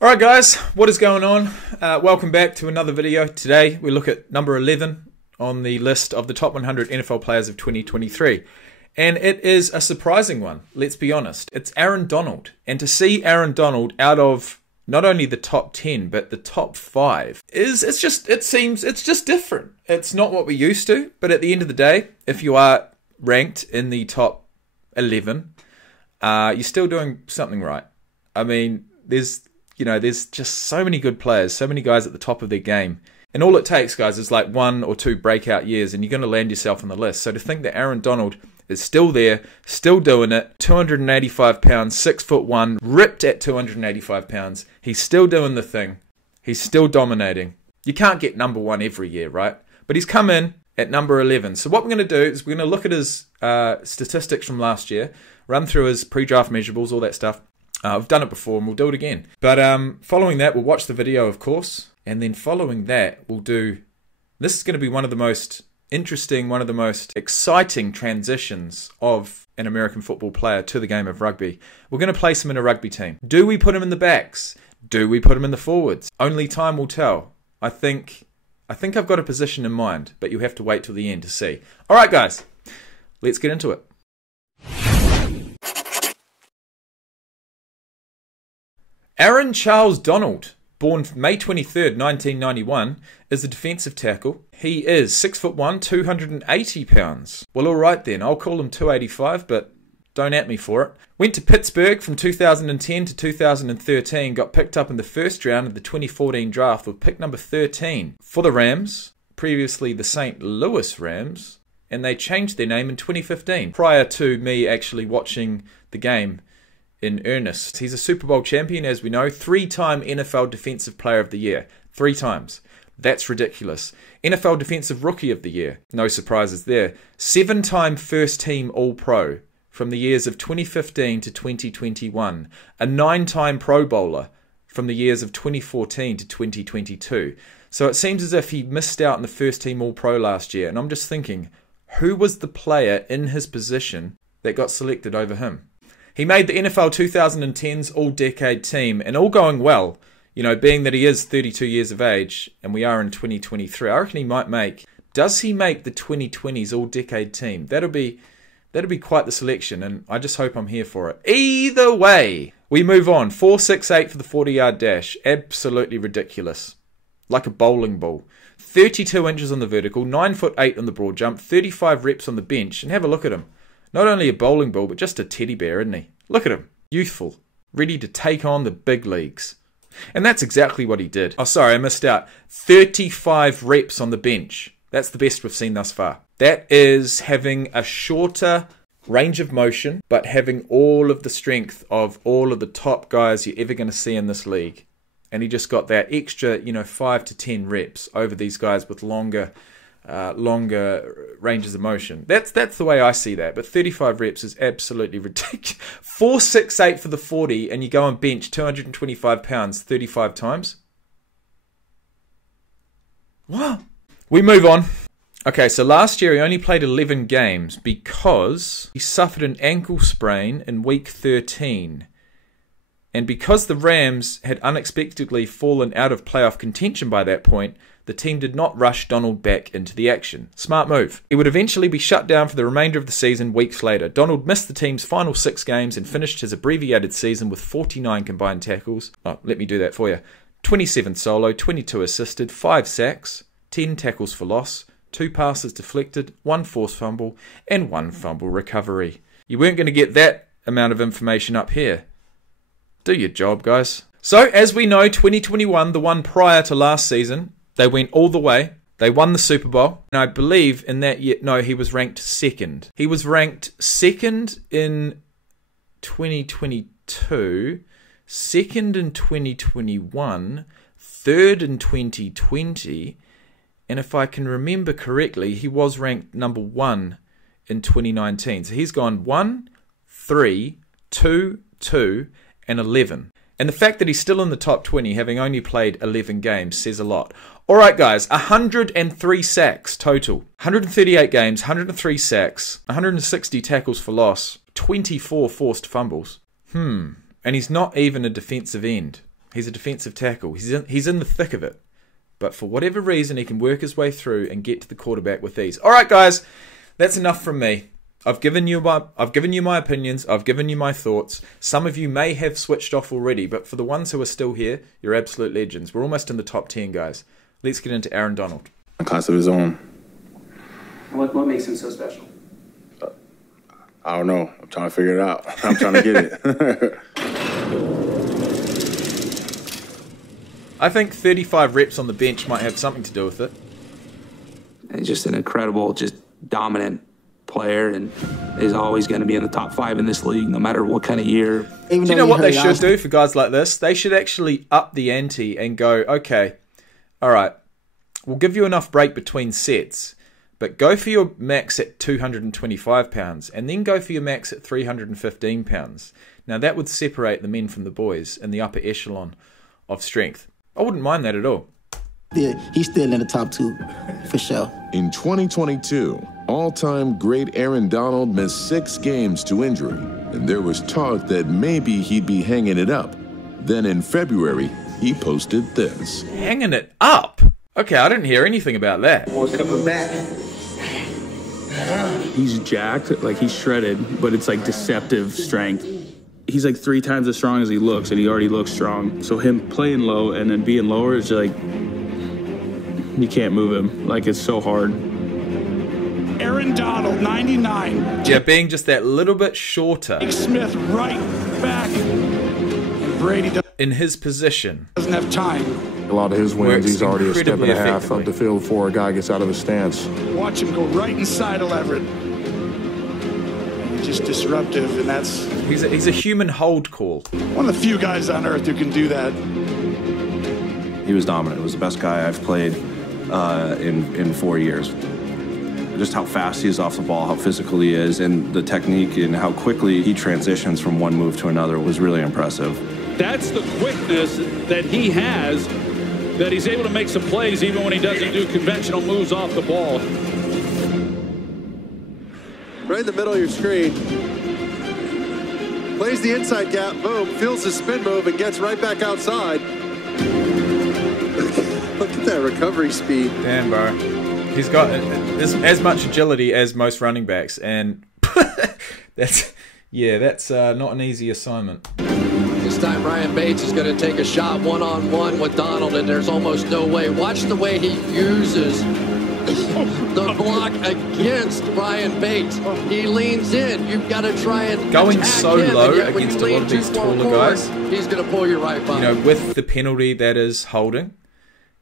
Alright guys, what is going on? Welcome back to another video. Today we look at number 11 on the list of the top 100 NFL players of 2023. And it is a surprising one, let's be honest. It's Aaron Donald. And to see Aaron Donald out of not only the top 10, but the top 5, it's just different. It's not what we're used to, but at the end of the day, if you are ranked in the top 11, you're still doing something right. I mean, there's just so many good players, so many guys at the top of their game. And all it takes, guys, is like 1 or 2 breakout years and you're going to land yourself on the list. So to think that Aaron Donald is still there, still doing it, 285 pounds, 6'1", ripped at 285 pounds. He's still doing the thing. He's still dominating. You can't get number 1 every year, right? But he's come in at number 11. So what we're going to do is we're going to look at his statistics from last year, run through his pre-draft measurables, all that stuff. I've done it before and we'll do it again. But following that, we'll watch the video, of course. And then following that, we'll do... This is going to be one of the most interesting, one of the most exciting transitions of an American football player to the game of rugby. We're going to place him in a rugby team. Do we put him in the backs? Do we put him in the forwards? Only time will tell. I think I've got a position in mind, but you'll have to wait till the end to see. All right, guys, let's get into it. Aaron Charles Donald, born May 23rd, 1991, is a defensive tackle. He is 6'1", 280 pounds. Well, all right then, I'll call him 285, but don't at me for it. Went to Pittsburgh from 2010 to 2013, got picked up in the first round of the 2014 draft with pick number 13 for the Rams, previously the St. Louis Rams, and they changed their name in 2015, prior to me actually watching the game in earnest. He's a Super Bowl champion, as we know, 3-time NFL Defensive Player of the Year. 3 times. That's ridiculous. NFL Defensive Rookie of the Year. No surprises there. 7-time First Team All-Pro from the years of 2015 to 2021. A 9-time Pro Bowler from the years of 2014 to 2022. So it seems as if he missed out in the First Team All-Pro last year. And I'm just thinking, who was the player in his position that got selected over him? He made the NFL 2010's All-Decade Team, and all going well, you know, being that he is 32 years of age, and we are in 2023, I reckon he might make... Does he make the 2020's All-Decade Team? That'll be quite the selection, and I just hope I'm here for it. Either way, we move on. 4.68 for the 40-yard dash. Absolutely ridiculous. Like a bowling ball. 32 inches on the vertical, 9'8" on the broad jump, 35 reps on the bench, and have a look at him. Not only a bowling ball, but just a teddy bear, isn't he? Look at him. Youthful. Ready to take on the big leagues. And that's exactly what he did. Oh, sorry, I missed out. 35 reps on the bench. That's the best we've seen thus far. That is having a shorter range of motion, but having all of the strength of all of the top guys you're ever going to see in this league. And he just got that extra, 5 to 10 reps over these guys with longer ranges of motion. That's the way I see that. But 35 reps is absolutely ridiculous. 4.68 for the 40, and you go on bench 225 pounds 35 times. What? We move on. Okay, so last year he only played 11 games because he suffered an ankle sprain in week 13. And because the Rams had unexpectedly fallen out of playoff contention by that point, the team did not rush Donald back into the action. Smart move. He would eventually be shut down for the remainder of the season weeks later. Donald missed the team's final 6 games and finished his abbreviated season with 49 combined tackles. Oh, let me do that for you. 27 solo, 22 assisted, 5 sacks, 10 tackles for loss, 2 passes deflected, 1 forced fumble, and 1 fumble recovery. You weren't going to get that amount of information up here. Do your job, guys. So, as we know, 2021, the one prior to last season, they went all the way. They won the Super Bowl. And I believe in that year, no, he was ranked 2nd. He was ranked 2nd in 2022, 2nd in 2021, 3rd in 2020. And if I can remember correctly, he was ranked number 1 in 2019. So he's gone 1, 3, 2, 2, and 11. And the fact that he's still in the top 20, having only played 11 games, says a lot. All right, guys, 103 sacks total. 138 games, 103 sacks, 160 tackles for loss, 24 forced fumbles. And he's not even a defensive end. He's a defensive tackle. He's in the thick of it. But for whatever reason, he can work his way through and get to the quarterback with ease. All right, guys, that's enough from me. I've given you my opinions. I've given you my thoughts. Some of you may have switched off already, but for the ones who are still here, you're absolute legends. We're almost in the top 10, guys. Let's get into Aaron Donald. A class of his own. What makes him so special? I don't know. I'm trying to figure it out. I'm trying to get it. I think 35 reps on the bench might have something to do with it. He's just an incredible, just dominant player, and is always going to be in the top 5 in this league, no matter what kind of year. Do you know what they should do for guys like this? They should actually up the ante and go, okay, all right, we'll give you enough break between sets, but go for your max at 225 pounds, and then go for your max at 315 pounds. Now, that would separate the men from the boys in the upper echelon of strength. I wouldn't mind that at all. Yeah, he's still in the top 2, for sure. In 2022, all-time great Aaron Donald missed 6 games to injury, and there was talk that maybe he'd be hanging it up. Then in February, he posted this. Hanging it up? Okay, I didn't hear anything about that. Coming back. He's jacked, like he's shredded, but it's like deceptive strength. He's like 3 times as strong as he looks, and he already looks strong. So him playing low and then being lower is like, you can't move him. Like, it's so hard. Aaron Donald, 99. Yeah, being just that little bit shorter. Smith right back. And Brady in his position doesn't have time. A lot of his wins, he's already a step and a half up the field before a guy gets out of his stance. Watch him go right inside of Everett. Just disruptive, and that's... He's a human hold call. One of the few guys on earth who can do that. He was dominant. He was the best guy I've played in 4 years. Just how fast he is off the ball, how physical he is, and the technique and how quickly he transitions from one move to another was really impressive. That's the quickness that he has, that he's able to make some plays even when he doesn't do conventional moves off the ball. Right in the middle of your screen. Plays the inside gap, boom, feels the spin move and gets right back outside. Look at that recovery speed. Damn, bro. He's got as much agility as most running backs, and that's not an easy assignment. This time Ryan Bates is going to take a shot one-on-one with Donald, and there's almost no way. Watch the way he uses the block against Ryan Bates. He leans in. You've got to try and going so low against a lot of these taller guys. He's going to pull you right by. You know, with the penalty that is holding,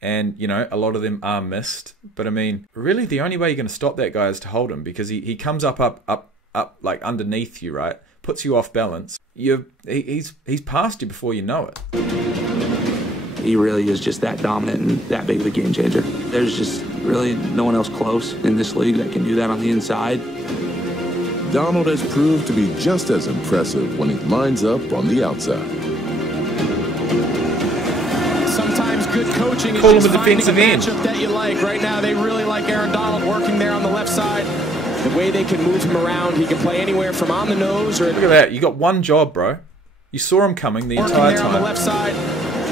and you know a lot of them are missed. But I mean, really, the only way you're going to stop that guy is to hold him, because he comes up like underneath you, right? Puts you off balance. He's past you before you know it. He really is just that dominant and that big of a game changer. There's just really no one else close in this league that can do that on the inside. Donald has proved to be just as impressive when he lines up on the outside. Sometimes good coaching is Call him just a finding a defensive end. matchup that you like. Right now, they really like Aaron Donald working there on the left side. The way they can move him around, he can play anywhere from on the nose or... Look at that. You got one job, bro. You saw him coming the entire time. on the left side.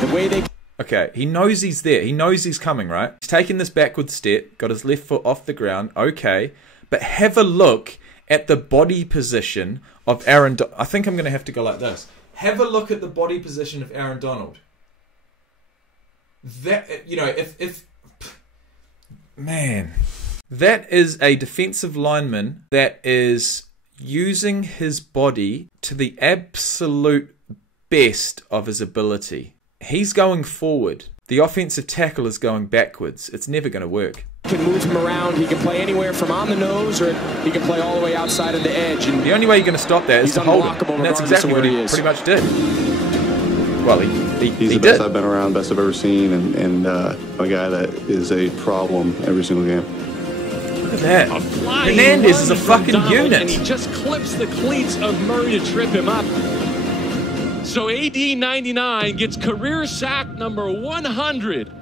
The way they... Okay, he knows he's there. He knows he's coming, right? He's taking this backward step, got his left foot off the ground. Okay, but have a look at the body position of Aaron... I think I'm going to have to go like this. Have a look at the body position of Aaron Donald. That, you know, if man... That is a defensive lineman that is using his body to the absolute best of his ability. He's going forward. The offensive tackle is going backwards. It's never going to work. Can move him around. He can play anywhere from on the nose, or he can play all the way outside of the edge. And the only way you're going to stop that is to hold him. And that's exactly what he pretty much did. Well, he's the best I've been around, best I've ever seen, and a guy that is a problem every single game. Look at that. Hernandez is a fucking unit. And he just clips the cleats of Murray to trip him up. So AD 99 gets career sack number 100.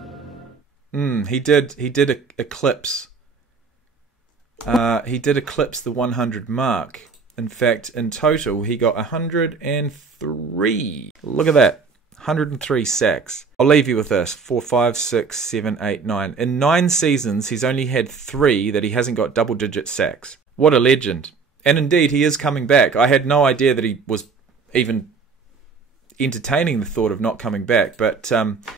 He did eclipse. He did eclipse the 100 mark. In fact, in total, he got 103. Look at that. 103 sacks. I'll leave you with this. 4, 5, 6, 7, 8, 9. In 9 seasons, he's only had 3 that he hasn't got double-digit sacks. What a legend. And indeed, he is coming back. I had no idea that he was even entertaining the thought of not coming back. But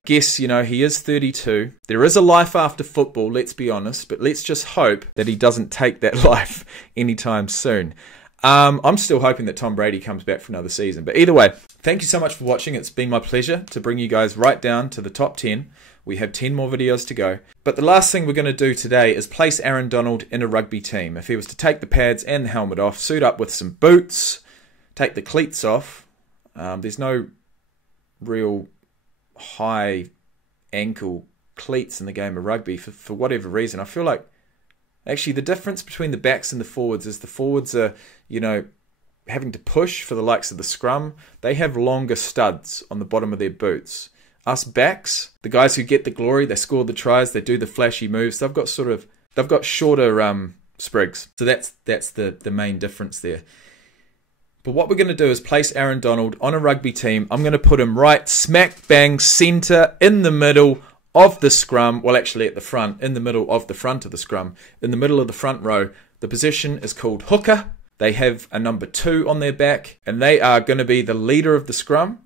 guess, you know, he is 32. There is a life after football, let's be honest. But let's just hope that he doesn't take that life anytime soon. I'm still hoping that Tom Brady comes back for another season. But either way, thank you so much for watching. It's been my pleasure to bring you guys right down to the top 10. We have 10 more videos to go. But the last thing we're going to do today is place Aaron Donald in a rugby team. If he was to take the pads and the helmet off, suit up with some boots, take the cleats off. There's no real high ankle cleats in the game of rugby for whatever reason. I feel like actually the difference between the backs and the forwards is the forwards are, you know, having to push for the likes of the scrum. They have longer studs on the bottom of their boots. Us backs, the guys who get the glory, they score the tries, they do the flashy moves, they've got shorter sprigs. So that's the main difference there. But what we're going to do is place Aaron Donald on a rugby team. I'm going to put him right smack bang centre in the middle of the scrum. Well, actually at the front, in the middle of the front of the scrum, in the middle of the front row. The position is called hooker. They have a number 2 on their back, and they are going to be the leader of the scrum.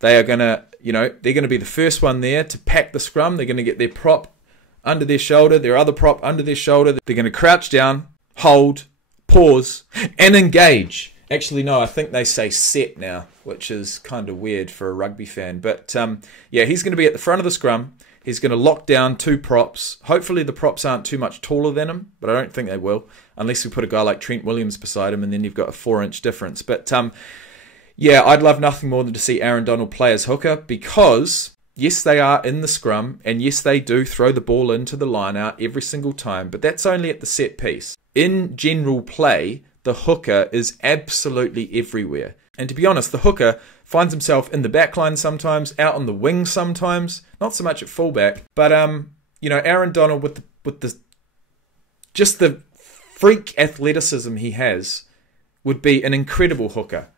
They are going to, you know, they're going to be the first one there to pack the scrum. They're going to get their prop under their shoulder, their other prop under their shoulder. They're going to crouch down, hold, pause, and engage. Actually, no, I think they say set now, which is kind of weird for a rugby fan. But, yeah, he's going to be at the front of the scrum. He's going to lock down 2 props. Hopefully the props aren't too much taller than him, but I don't think they will, unless we put a guy like Trent Williams beside him, and then you've got a 4-inch difference. But, yeah, I'd love nothing more than to see Aaron Donald play as hooker because, yes, they are in the scrum, and yes, they do throw the ball into the line out every single time, but that's only at the set piece. In general play, the hooker is absolutely everywhere. And to be honest, the hooker finds himself in the back line sometimes, out on the wing sometimes, not so much at fullback, but, you know, Aaron Donald with the freak athleticism he has would be an incredible hooker.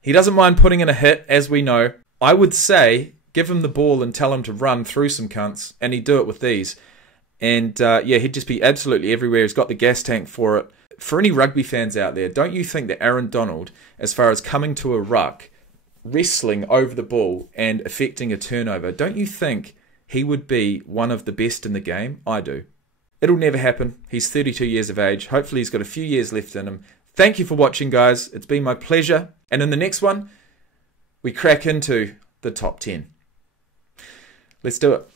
He doesn't mind putting in a hit, as we know. I would say, give him the ball and tell him to run through some cunts, and he'd do it with these. And, yeah, he'd just be absolutely everywhere. He's got the gas tank for it. For any rugby fans out there, don't you think that Aaron Donald, as far as coming to a ruck, wrestling over the ball and affecting a turnover, don't you think he would be one of the best in the game? I do. It'll never happen. He's 32 years of age. Hopefully he's got a few years left in him. Thank you for watching, guys. It's been my pleasure. And in the next one, we crack into the top 10. Let's do it.